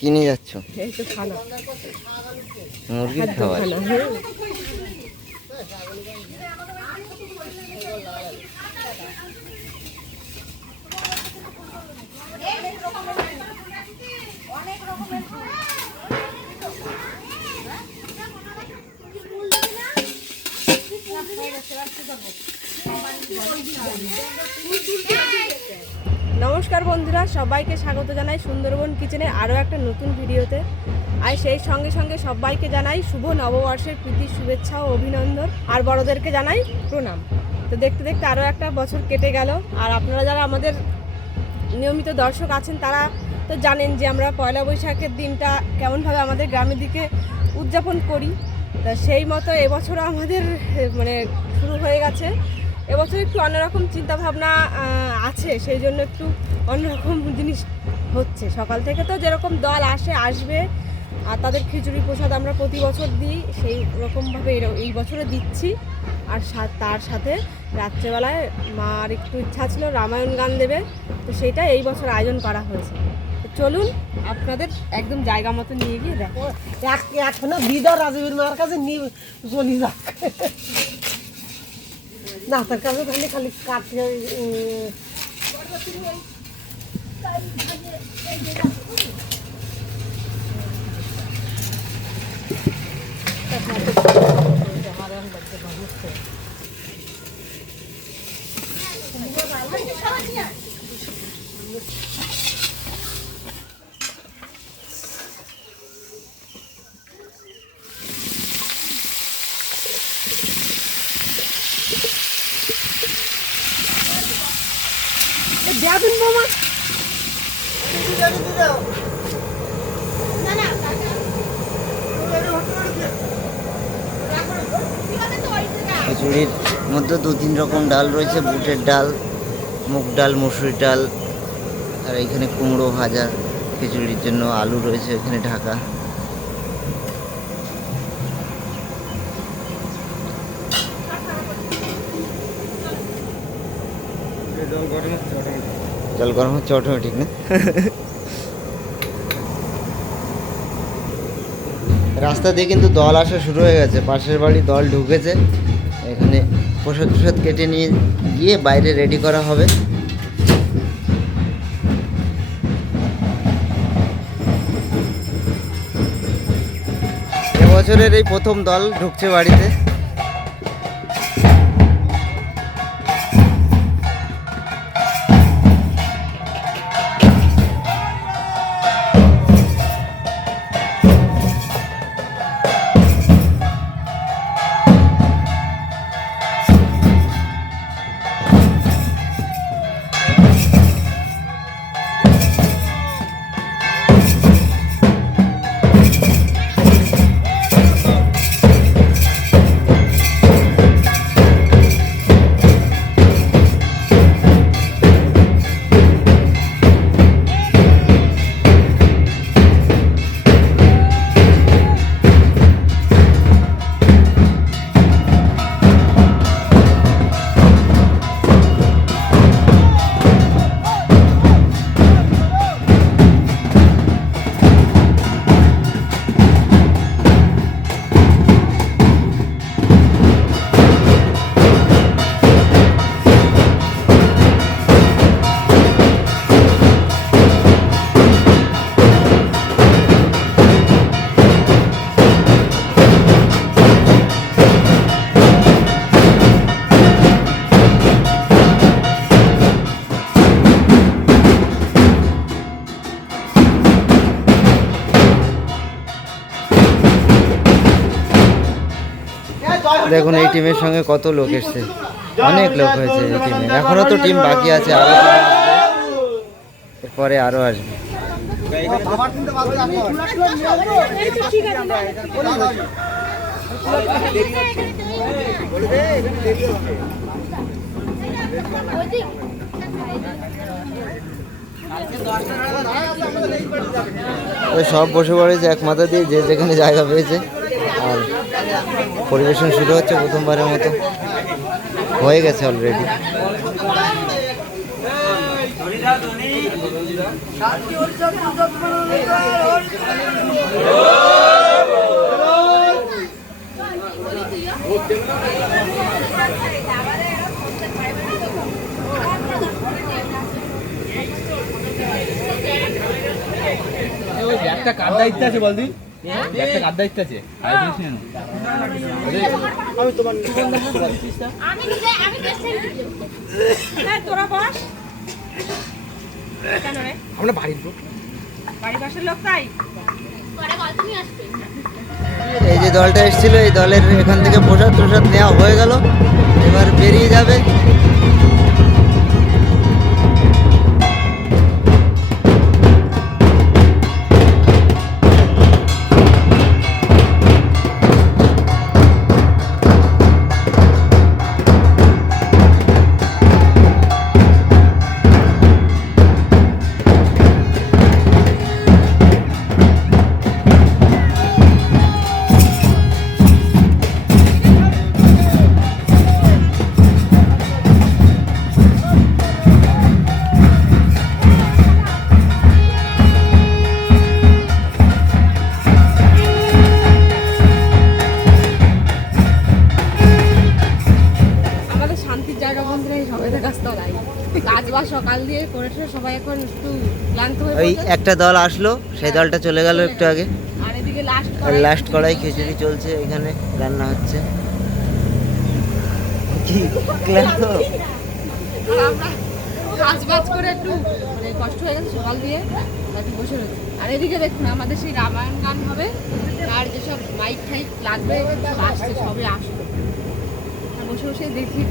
কি নিয়ে যাচ্ছ? মুরগির খাবার। নমস্কার বন্ধুরা, সবাইকে স্বাগত জানাই সুন্দরবন কিচেনের আরও একটা নতুন ভিডিওতে। আর সেই সঙ্গে সঙ্গে সবাইকে জানাই শুভ নববর্ষের প্রীতি শুভেচ্ছা ও অভিনন্দন, আর বড়দেরকে জানাই প্রণাম। তো দেখতে দেখতে আরও একটা বছর কেটে গেল। আর আপনারা যারা আমাদের নিয়মিত দর্শক আছেন তারা তো জানেন যে আমরা পয়লা বৈশাখের দিনটা কেমনভাবে আমাদের গ্রামের দিকে উদযাপন করি। তা সেই মতো এবছরও আমাদের শুরু হয়ে গেছে। এবছর একটু অন্যরকম চিন্তাভাবনা আছে, সেই জন্য একটু অন্যরকম জিনিস হচ্ছে। সকাল থেকে তো যেরকম দল আসবে আর তাদের খিচুড়ি প্রসাদ আমরা প্রতি বছর দিই, সেই রকমভাবে এই বছরে দিচ্ছি। আর তার সাথে রাত্রেবেলায় মার একটু ইচ্ছা ছিল রামায়ণ গান দেবে, তো সেটা এই বছর আয়োজন করা হয়েছে। তো চলুন আপনাদের একদম জায়গা মতো নিয়ে গিয়ে দেখো। এখনো বিদর রাজবীর মার কাছে নিয়ে চলি যাক না, তার কাছে তাহলে খালি কাটতে দেবেন মামা খিচুড়ির মধ্যে 2-3 রকম ডাল রয়েছে, বুটের ডাল, মুগ ডাল, মসুর ডাল, আর এইখানে কুমড়ো ভাজা। খিচুড়ির জন্য আলু রয়েছে এখানে ঢাকা। জল গরম হচ্ছে অটোমেটিক না? রাস্তা দিয়ে কিন্তু দল আসা শুরু হয়ে গেছে, পাশের বাড়ি দল ঢুকেছে। এখানে প্রসাদ প্রসাদ কেটে নিয়ে গিয়ে বাইরে রেডি করা হবে। এবছরের এই প্রথম দল ঢুকছে বাড়িতে। দেখুন এই টিমের সঙ্গে কত লোক এসছে, অনেক লোক হয়েছে এই টিমে। এখনো তো টিম বাকি আছে, আরো এরপরে আরো আসবে। সব বসে পড়েছে এক মাথা দিয়ে, যে যেখানে জায়গা পেয়েছে। আর পরিবেশন শুরু হচ্ছে প্রথমবারের মতো, হয়ে গেছে অলরেডি। একটা কার দায়িত্ব আছে বল তুই একটা কার দায়িত্ব আছে আমি তোমার তোরা বস কেন রে আমরা বাড়ির লোক বাড়ি পাশের লোক তাই এই যে দলটা এসেছিল এই দলের এখান থেকে প্রসাদ প্রসাদ নেওয়া হয়ে গেল, এবার বেরিয়ে যাবে। আমাদের শান্তির জায়গা বন্ধুরা এই সবাইদের কাছ তলায় কাজ বা সকাল দিয়ে করেছে সবাই এখন একটু ক্লান্ত হয়ে ওই পড়েছে। একটা দল আসলো, সেই দলটা চলে গেল একটু আগে। আর এদিকে লাস্ট লাস্ট কড়াই খিচুড়ি চলছে, এখানে রান্না হচ্ছে। কি ক্লান্ত? আমরা কাজ বাজ করে একটু মানে কষ্ট হয়ে গেছে সকাল দিয়ে একটু বসে রয়েছে। আর এদিকে দেখুন আমাদের সেই রামায়ণ গান হবে আর যেসব মাইক টাইক লাগবে সব আসছে সবে আসলো আর বসে বসে দেখি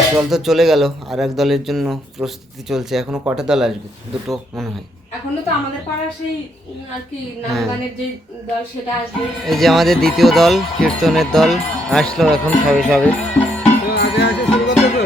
এক দল তো চলে গেল, আর এক দলের জন্য প্রস্তুতি চলছে। এখনো কটা দল আসবে? দুটো মনে হয়। এখনো তো আমাদের পাড়ার সেই আর কি নাম গানের যে দল সেটা আসবে। এই যে আমাদের দ্বিতীয় দল কীর্তনের দল আসলো এখন সবে সবে। আগে আগে শুরু করতে তো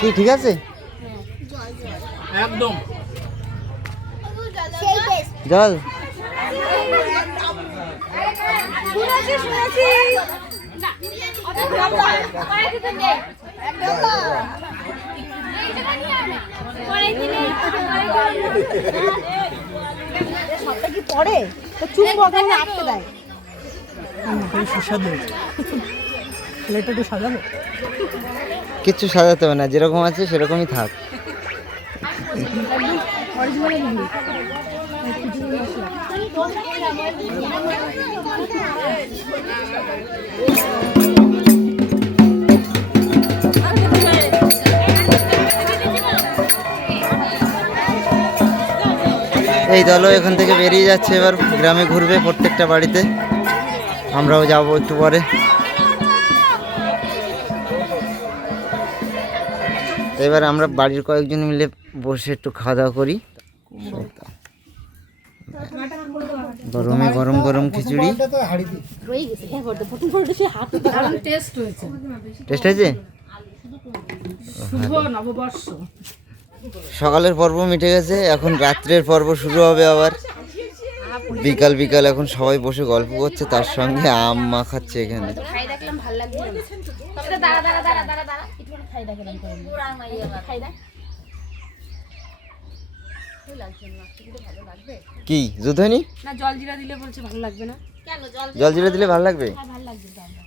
কি ঠিক আছে? একদম জল সবটা কি পড়ে তো চুম্বক আমি আটকে দেয় সুস্বাদু প্লেটটা একটু সাজাবো। কিচ্ছু সাজাতে হবে না, যেরকম আছে সেরকমই থাক। এই দলও এখান থেকে বেরিয়ে যাচ্ছে, এবার গ্রামে ঘুরবে প্রত্যেকটা বাড়িতে। আমরাও যাবো একটু পরে। এবার আমরা বাড়ির কয়েকজন মিলে বসে একটু খাওয়া দাওয়া করি। গরমে গরম গরম খিচুড়ি টেস্ট হয়েছে। সকালের পর্ব মিটে গেছে, এখন রাত্রের পর্ব শুরু হবে আবার। বিকাল বিকাল এখন সবাই বসে গল্প করছে, তার সঙ্গে আম মাখাচ্ছে এখানে। ছাইটা কেমন করে খাইদা কি যুদ্ধ হয়নি? না জল জিরা দিলে বলছে ভালো লাগবে না। জল জিরা দিলে ভালো লাগবে? ভালো লাগবে তো আমরা।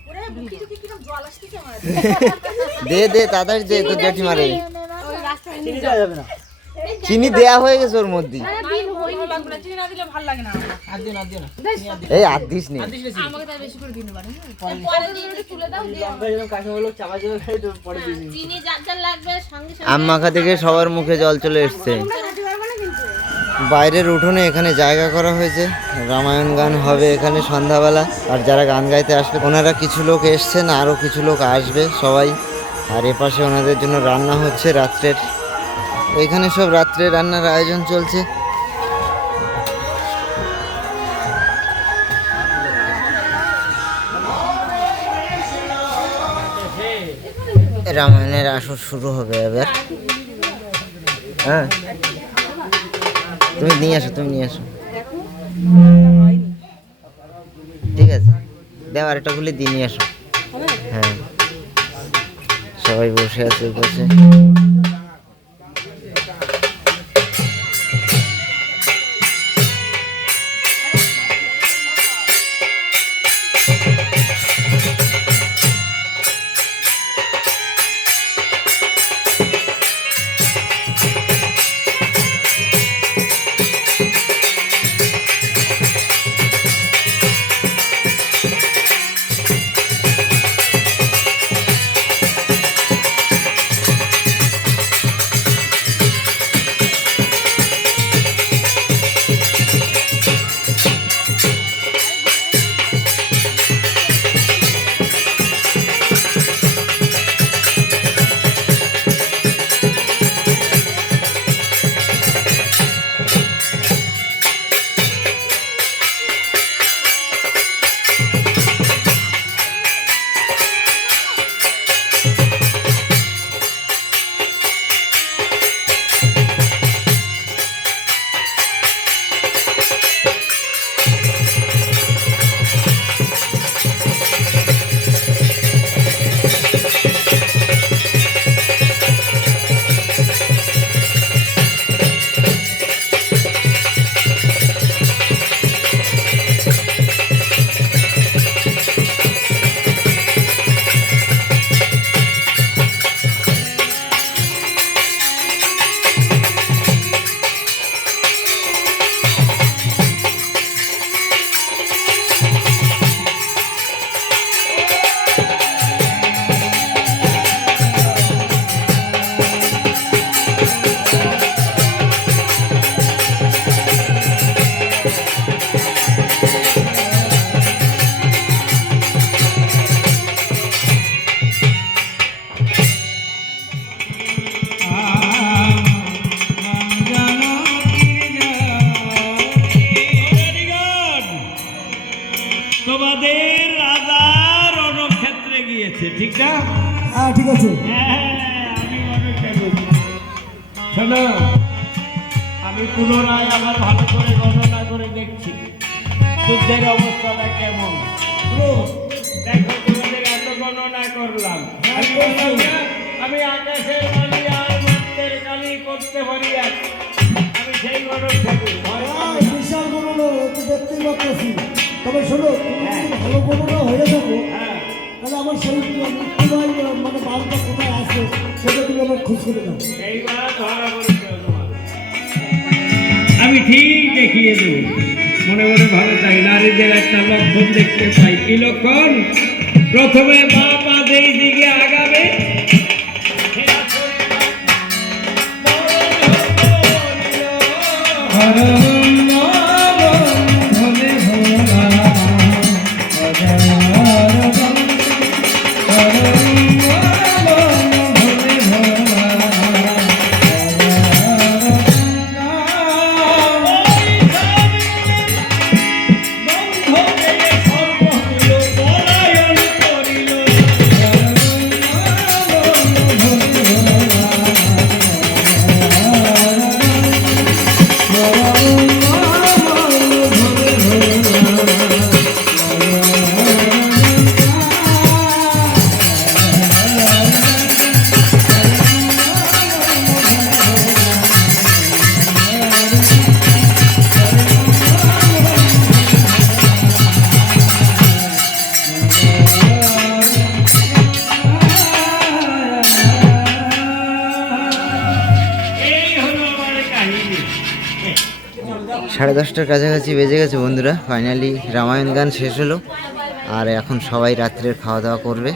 দে দে তাড়াতাড়ি দে, তোর জেঠি মারে। ওই রাস্তায় নিয়ে যাও। চিনি দেয়া হয়ে গেছে ওর মধ্যে। ভালো লাগবে না, চিনি না দিলে ভালো লাগে না আমার। আর দিন এই আর দিস নি। আমাকে তাই বেশি করে দিন পারে। আম মাখা থেকে সবার মুখে জল চলে এসছে। বাইরের উঠোনে এখানে জায়গা করা হয়েছে, রামায়ণ গান হবে এখানে সন্ধ্যাবেলা। আর যারা গান গাইতে আসবে ওনারা কিছু লোক এসছেন, আরও কিছু লোক আসবে সবাই। আর এপাশে ওনাদের জন্য রান্না হচ্ছে রাত্রের। এখানে সব রাত্রে রান্নার আয়োজন চলছে। রামায়ণের আসর শুরু হবে এবার। হ্যাঁ তুমি নিয়ে আসো, তুমি নিয়ে আসো। ঠিক আছে, দেও আরেকটা খুলে দিয়ে নিয়ে আসো। হ্যাঁ সবাই বসে আছে ওই পাশে। তোমাদের রাজা রণক্ষেত্রে গিয়েছে, ঠিক না? হ্যাঁ ঠিক আছে। আমি মনে করি শোনো, আমি পুনরায় আবার ভালো করে গণনা করে দেখছি যুদ্ধের অবস্থাটা কেমন। দেখো তোমাদের এত গণনা করলাম, আমি বললাম না আমি আকাশের কালি আর মন্ত্রের কালি করতে পারি। আমি সেই গণক থাকি। বিশাল গণনা তো দেখতেই পাচ্ছি। তবে শোনো, তুমি যদি ভালো গণনা হয়ে যাবো তাহলে আমার সেই মানে বাড়িটা কোথায় আছে সেটা তুমি আমার খোঁজ করে দাও। এইবার ধরা পড়েছে তোমার। আমি ঠিক দেখিয়ে দেব। মনে মনে ভালো চাই নারীদের একটা লক্ষণ দেখতে পাই। কি লক্ষণ? প্রথমে মা পা যেই দিকে আগাবে Oh 10:30টার কাছাকাছি বেজে গেছে বন্ধুরা। ফাইনালি রামায়ণ গান শেষ হলো, আর এখন সবাই রাত্রের খাওয়া দাওয়া করবে।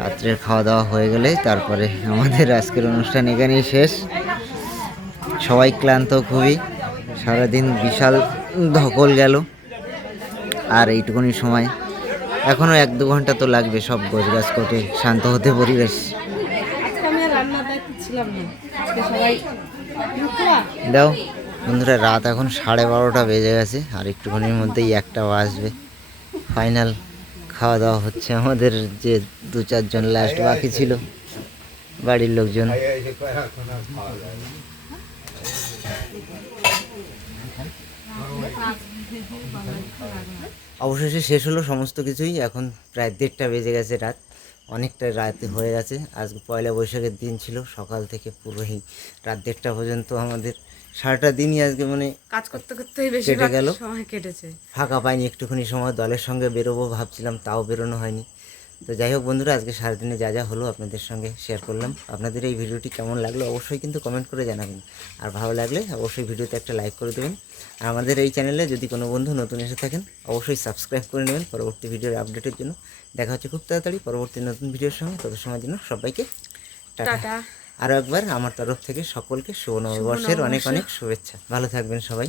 রাত্রের খাওয়া দাওয়া হয়ে গেলে তারপরে আমাদের আজকের অনুষ্ঠান এখানেই শেষ। সবাই ক্লান্ত খুবই, সারাদিন বিশাল ধকল গেল, আর এইটুকুনি সময় এখনও 1-2 ঘন্টা তো লাগবে সব গোছগাছ করে শান্ত হতে পরিবেশ। আজকে আমি আর রান্নার দায়িত্ব ছিলাম না, আজকে সবাই দাও বন্ধুরা, রাত এখন 12:30 বেজে গেছে, আর একটুখানির মধ্যেই 1টা বাজবে। ফাইনাল খাওয়া দাওয়া হচ্ছে আমাদের, যে 2-4 জন লাস্ট বাকি ছিল বাড়ির লোকজন। অবশেষে শেষ হলো সমস্ত কিছুই। এখন প্রায় 1:30টা বেজে গেছে রাত, অনেকটা রাত হয়ে গেছে। আজ পয়লা বৈশাখের দিন ছিল, সকাল থেকে পুরোই রাত 1:30টা পর্যন্ত আমাদের সারাটা দিনই আজকে মানে কাজ করতে করতেই বেশি কেটে গেল। সময় কেটেছে। ফাঁকা পাইনি একটুখানি সময়, দলের সঙ্গে বেরোবো ভাবছিলাম, তাও বেরোনো হয়নি। তো যাই হোক বন্ধুরা, আজকে সারাদিনে যা যা হলো আপনাদের সঙ্গে শেয়ার করলাম। আপনাদের এই ভিডিওটি কেমন লাগলো অবশ্যই কিন্তু কমেন্ট করে জানাবেন, আর ভালো লাগলে অবশ্যই ভিডিওতে একটা লাইক করে দেবেন। আর আমাদের এই চ্যানেলে যদি কোনো বন্ধু নতুন এসে থাকেন অবশ্যই সাবস্ক্রাইব করে নেবেন পরবর্তী ভিডিওর আপডেটের জন্য। দেখা হচ্ছে খুব তাড়াতাড়ি পরবর্তী নতুন ভিডিওর সঙ্গে। তত সময়ের জন্য সবাইকে টাটা। টাটা। আরও একবার আমার তরফ থেকে সকলকে শুভ নববর্ষের অনেক অনেক শুভেচ্ছা। ভালো থাকবেন সবাই।